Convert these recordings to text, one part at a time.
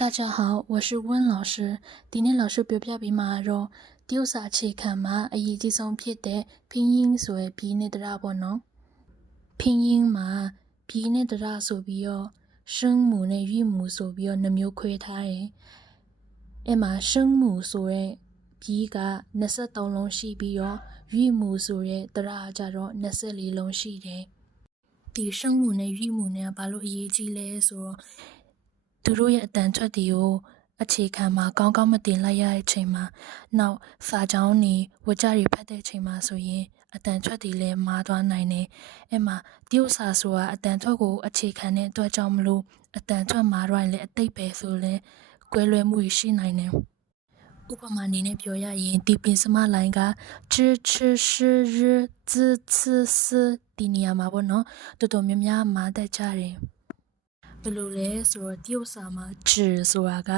大家好，我是温老师。今天老师表ပြပေးမှာတော့တရုတ်စာအခြေခံမှာအရေးကြီးဆုံးဖြစ်တဲ့拼音ဆိုတဲ့ပြီးနဲ့တရပေါ့နော်။拼音မှာပြီးနဲ့တရဆိုပြီးတော့声母နဲ့韵母ဆိုပြီးတော့နှမျိုးခွဲထားတယ်။အဲ့မှာ声母ဆိုတဲ့ပြီးက23လုံးရှိပြီးတော့韵母ဆိုတဲ့တရကြတော့24လုံးရှိတယ်။ဒီ声母နဲ့韵母နဲ့ဘာလို့အရေးကြီးလဲဆိုတော့သူတို့ရဲ့အတန်ထွက်တွေကိုအခြေခံမှာကောင်းကောင်းမတင်လိုက်ရတဲ့အချိန်မှာနောက်စာကြောင်းတွေဝကြတွေဖတ်တဲ့အချိန်မှာဆိုရင်အတန်ထွက်တွေလည်းမာသွားနိုင်တယ်။အဲ့မှာတရုတ်စာဆိုတာအတန်ထွက်ကိုအခြေခံတဲ့အတွက်ကြောင့်မလို့အတန်ထွက်မာတော့ရင်လည်းအတိတ်ပဲဆိုလည်းကွဲလွဲမှုရှိနိုင်တယ်။ဥပမာအနေနဲ့ပြောရရင်ဒီပင်စမလိုင်းက知吃是日知吃是ဒီနေရာမှာပေါ့နော်တော်တော်များများမာတတ်ကြတယ်။ဘယ်လိုလဲဆိုတော့တရုတ်စာမှာ纸ဆိုတာက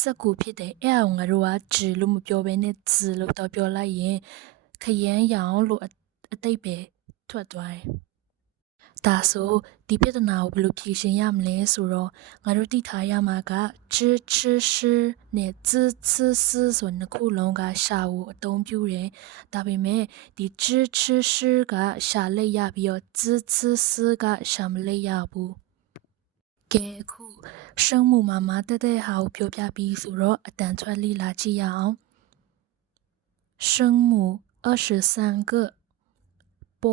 စက္ကူဖြစ်တယ်အဲ့အောင်ငါတို့က纸လို့မပြောဘဲနဲ့字လို့တော့ပြောလိုက်ရင်ခရမ်းရောင်လို့အတိတ်ပဲထွက်သွားတယ်ဒါဆိုဒီပြဿနာကိုဘယ်လိုဖြေရှင်းရမလဲဆိုတော့ငါတို့သိထားရမှာက知吃是နဲ့知吃是ဆိုနှစ်ခုလုံးကရှာကိုအသုံးပြုတယ်ဒါပေမဲ့ဒီ知吃是ကရှာလက်ရပြီးတော့知吃是ကရှာမလက်ရဘူးကဲအခု声母မှာမတက်တဲ့ဟာကိုပြောပြပြီးဆိုတော့အတန်ထွက်လေးလာကြည့်ရအောင်声母23个波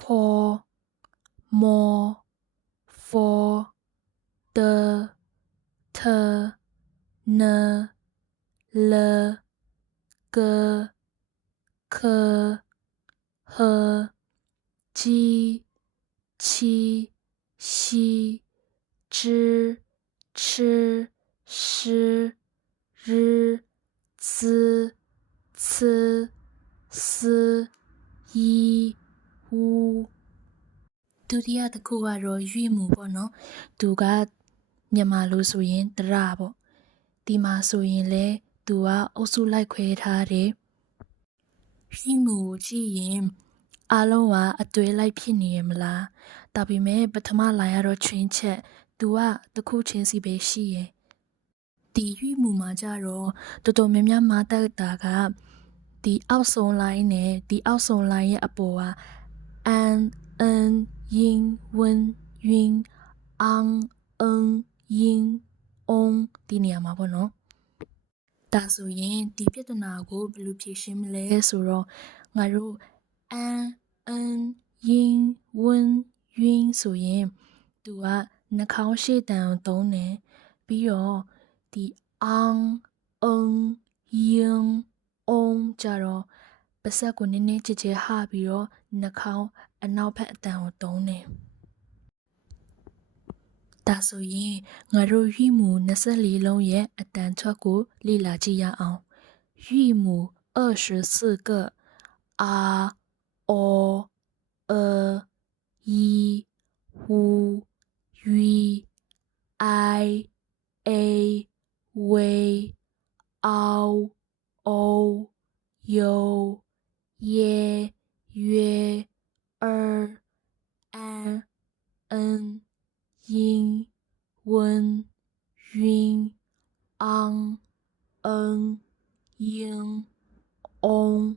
坡摸佛的特呢了个可和鸡七西知吃是日滋吃思一乌ဒုတိယတစ်ခုကတော့ရွေ့မှုပေါ့နော်သူကမြန်မာလိုဆိုရင်တရပေါ့ဒီမှာဆိုရင်လေသူကအုပ်စုလိုက်ခွဲထားတယ်ရွေ့မှုကိုကြည့်ရင်အားလုံးကအသွဲလိုက်ဖြစ်နေရမလားဒါပေမဲ့ပထမလိုင်းကတော့ချွင်းချက်သူကတစ်ခုချင်းစီပဲရှိရယ်ဒီရွေ့မှုမှာကြတော့တော်တော်များများမတတ်တာကဒီအောက်ဆုံးလိုင်းနဲ့ဒီအောက်ဆုံးလိုင်းရဲ့အပေါ်ကအန်音温晕昂音嗡ဒီနေရာမှာပေါ့နော်ဒါဆိုရင်ဒီပြဿနာကိုဘယ်လိုဖြေရှင်းမလဲဆိုတော့ငါတို့安音温晕ဆိုရင်သူကနှာခေါင်းရှေ့တန်ကိုသုံးတယ်ပြီးတော့ဒီ昂音嗡ကြတော့ပါးစပ်ကိုနည်းနည်းကြဲကြဲဟပြီးတော့နှာခေါင်းအနောက်ဘက်အတန်ကိုသုံးတယ်ဒါဆိုရင်ငါတို့ရွေ့မှု24လုံးရဲ့အတန်ထွက်ကိုလေ့လာကြည့်ရအောင်ရွေ့မှု24个啊哦一呼吁爱a喂嗷哦有耶约二安音温晕昂音嗡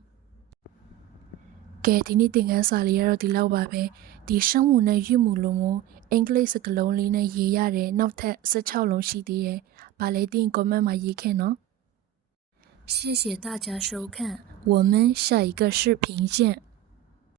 ကဲဒီနေ့သင်ခန်းစာလေးရတော့ဒီလောက်ပါပဲဒီ声母နဲ့韵母လုံးကိုအင်္ဂလိပ်စကားလုံးလေးနဲ့ရေးရတယ်နောက်ထပ်16လုံးရှိသေးတယ်။ဘာလဲတင် comment မှာရေးခဲ့နော်။谢谢大家收看，我们下一个视频见。